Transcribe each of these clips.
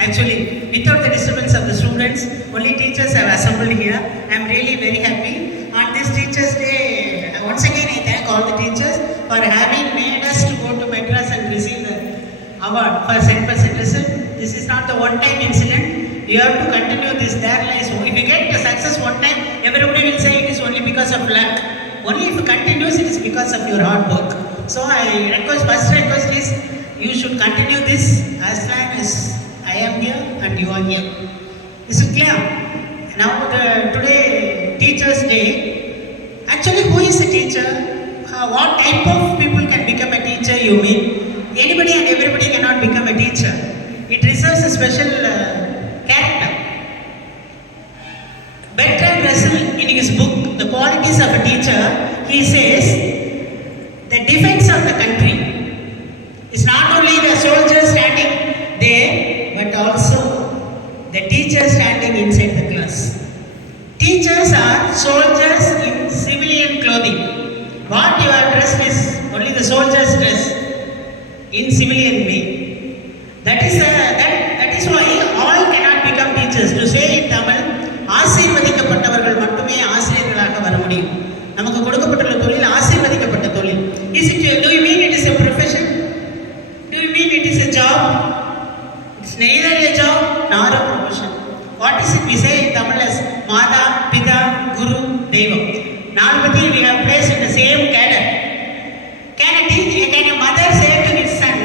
Actually, without the disturbance of the students, only teachers have assembled here. I am really very happy. On this Teachers' Day, once again I thank all the teachers for having made us to go to Madras and receive the award for 100% result. This is not the one-time incident. You have to continue this. There lies. If you get the success one time, everybody will say it is only because of luck. Only if you continues, it is because of your hard work. So I request, first request is you should continue this as long as am here and you are here. Is it clear? Now the today Teachers' Day. Actually, who is a teacher? Uh, what type of people can become a teacher? You mean anybody and everybody cannot become a teacher. It reserves a special uh, character. Bertrand Russell, in his book, The Qualities of a Teacher, he says, the defense of the country is not only the job? It's neither a job nor a profession. What is it we say in Tamil as Mata, Pita, Guru, Deva? Nanpati we have placed in the same cadre. Can a teacher, can a mother say to his son,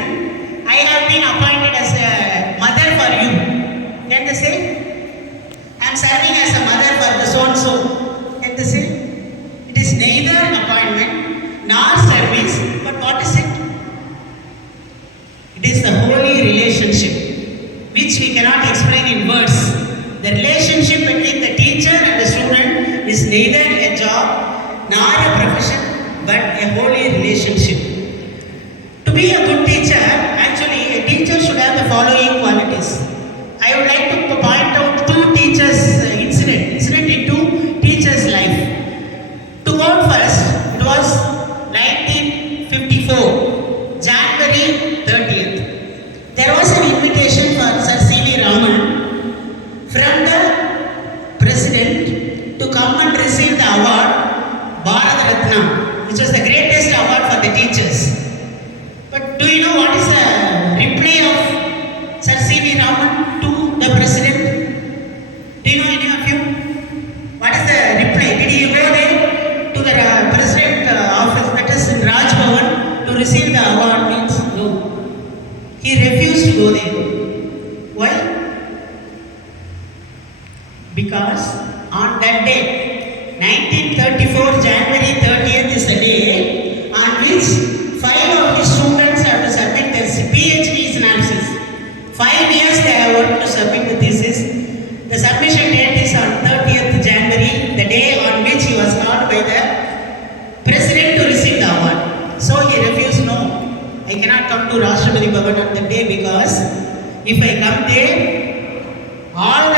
I have been appointed as a mother for you? Can they say, I am serving as a mother for the so and so? Can they say, The relationship between the teacher and the student is neither a job nor a profession but a holy relationship. To be a good teacher, actually, a teacher should have the following qualities. I would like to point out two teachers' uh, incident, incident in two teachers' life. To quote first, it was 1954, January 30th. There was an invitation for Sir C.V. Raman from the President to come and receive the award Bharat Ratna, which was the greatest award for the teachers. But do you know what is the Five years they have worked to submit the thesis. The submission date is on 30th January, the day on which he was called by the president to receive the award. So he refused, no, I cannot come to Rashtrapati Bhavan on that day because if I come there, all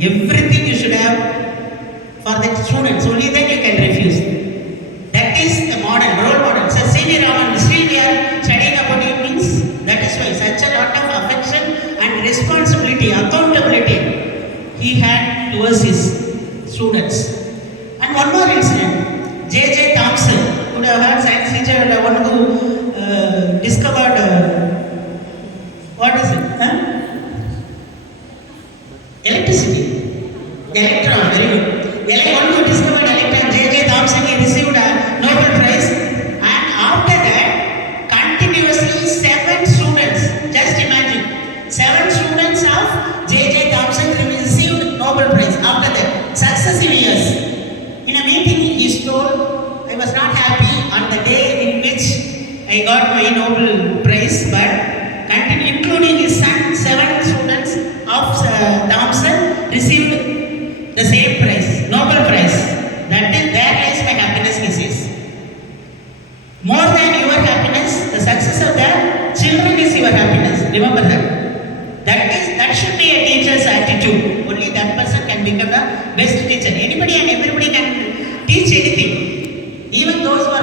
everything you should have for the students. Only then teacher. Anybody and everybody can teach anything. Even those who are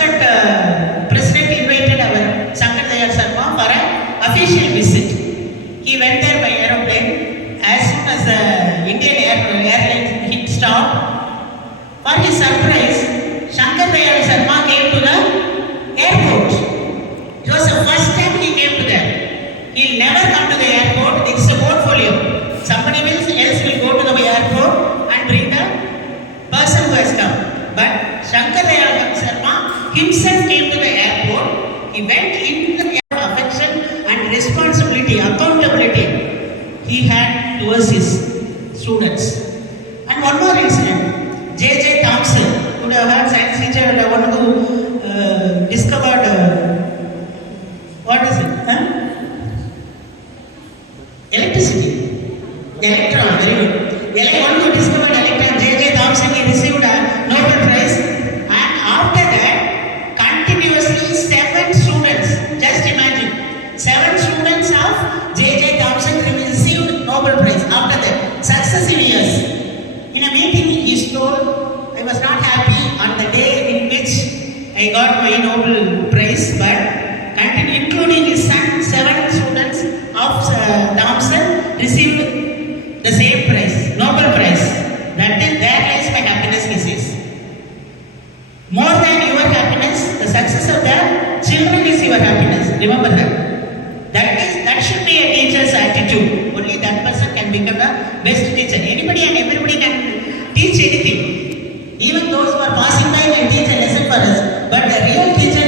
கஷ்டப்பட்ட 19 In a meeting, he told, I was not happy on the day in which I got my Nobel those who are passing by and teach a lesson for us. But the real teacher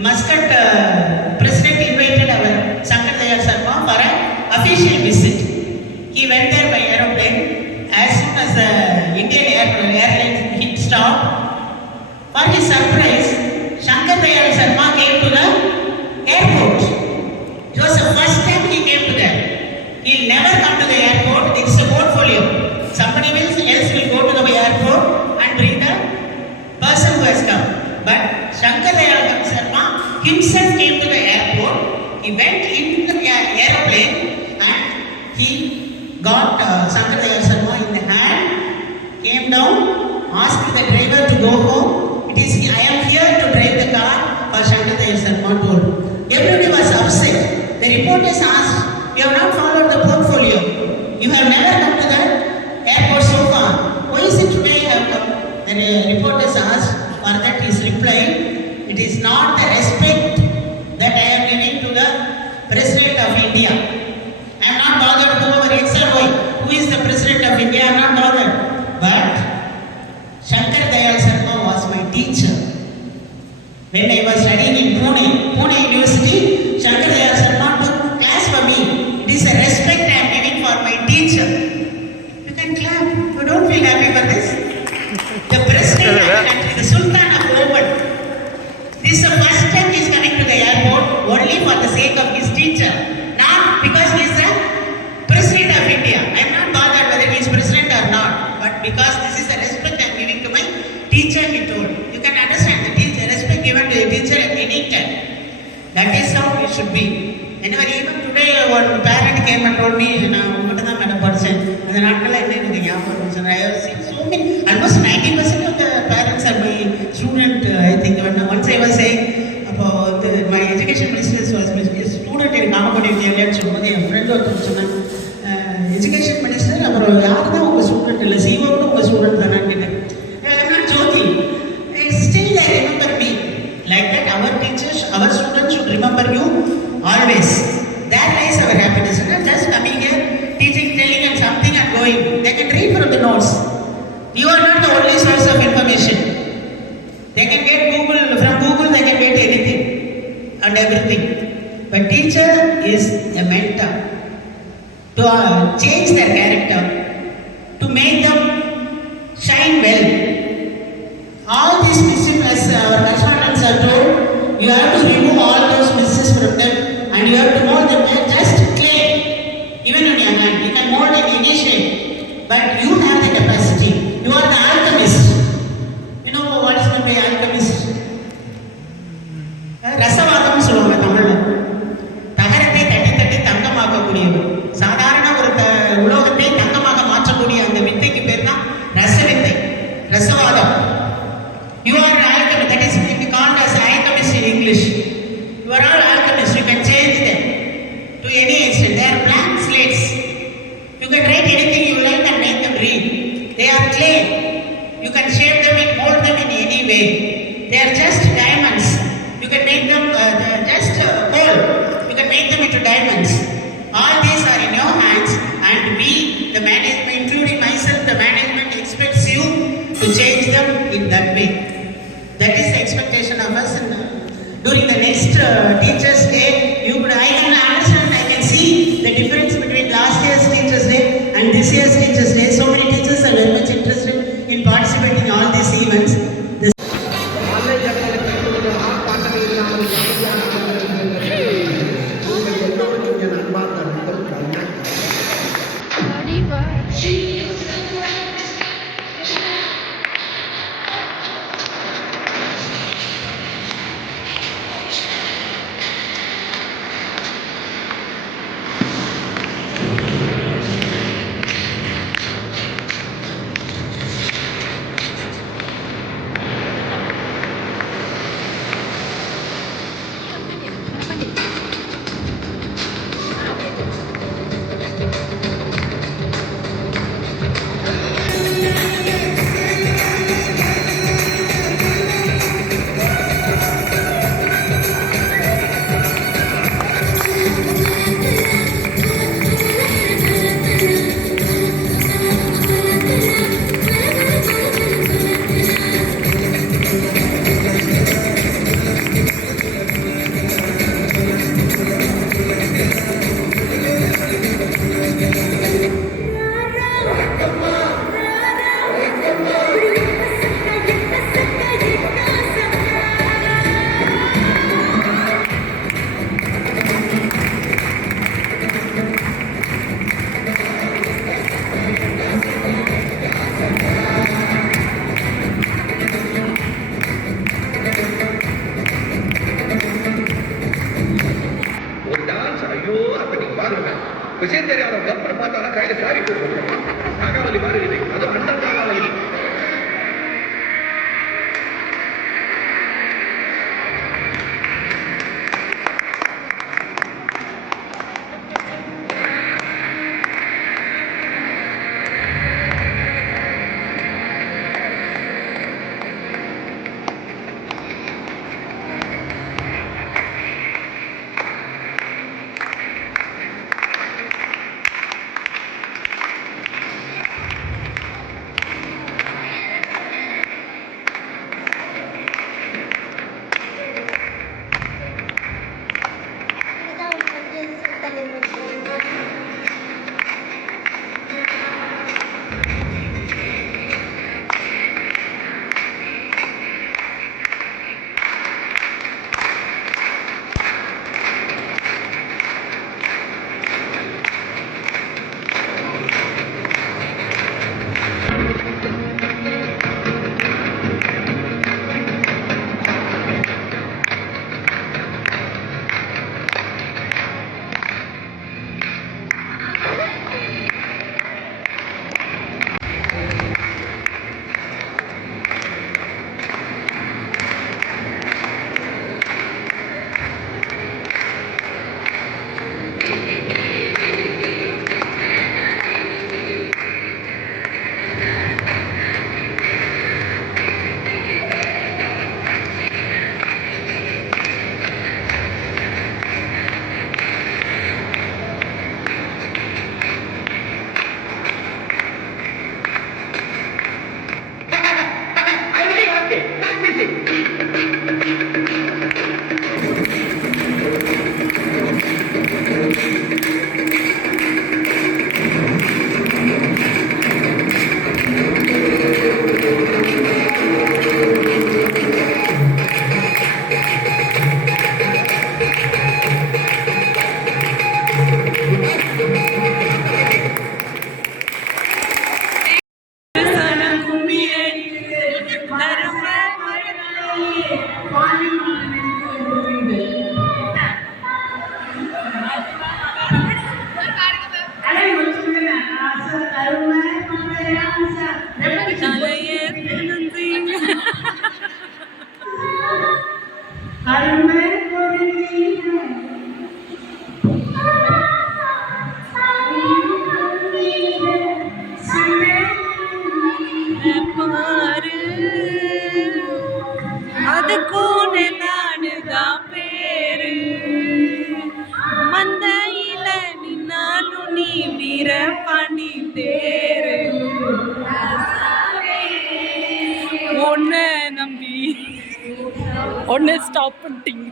Muscat uh, president invited our Sankar Dayar Sharma for an official visit. He went there by aeroplane. As soon as the Indian airplane, airline hit stop, for his surprise, He got uh, Shankar Sarma in the hand, came down, asked the driver to go home. It is, I am here to drive the car for Shankar Sarma told. Everybody was upset. The reporters asked, you have not followed the portfolio. You have never come to the airport so far. Why is it today you have come? The uh, reporters asked, for that His reply, it is not the of India are not bothered, But Shankar Dayal Sarma was my teacher. When I was studying in Pune, Pune University, Shankar Dayal teacher he told. You can understand the teacher, respect given to the teacher at any time. That is how it should be. Anyway, even today one parent came and told me, you know, what is the madam person? And then uncle I did the young person. I have seen so many, almost 90% of the parents are my student, I think. Once I was saying about the, my education minister was a student in Kamakodi, சொல்லும்போது என் friend ஒருத்தர் சொன்னாங்க our students should remember you always. They are clay. You can shape them and mold them in any way. They are just diamonds. You can make them ஒன்ன stop பண்ணிட்டீங்க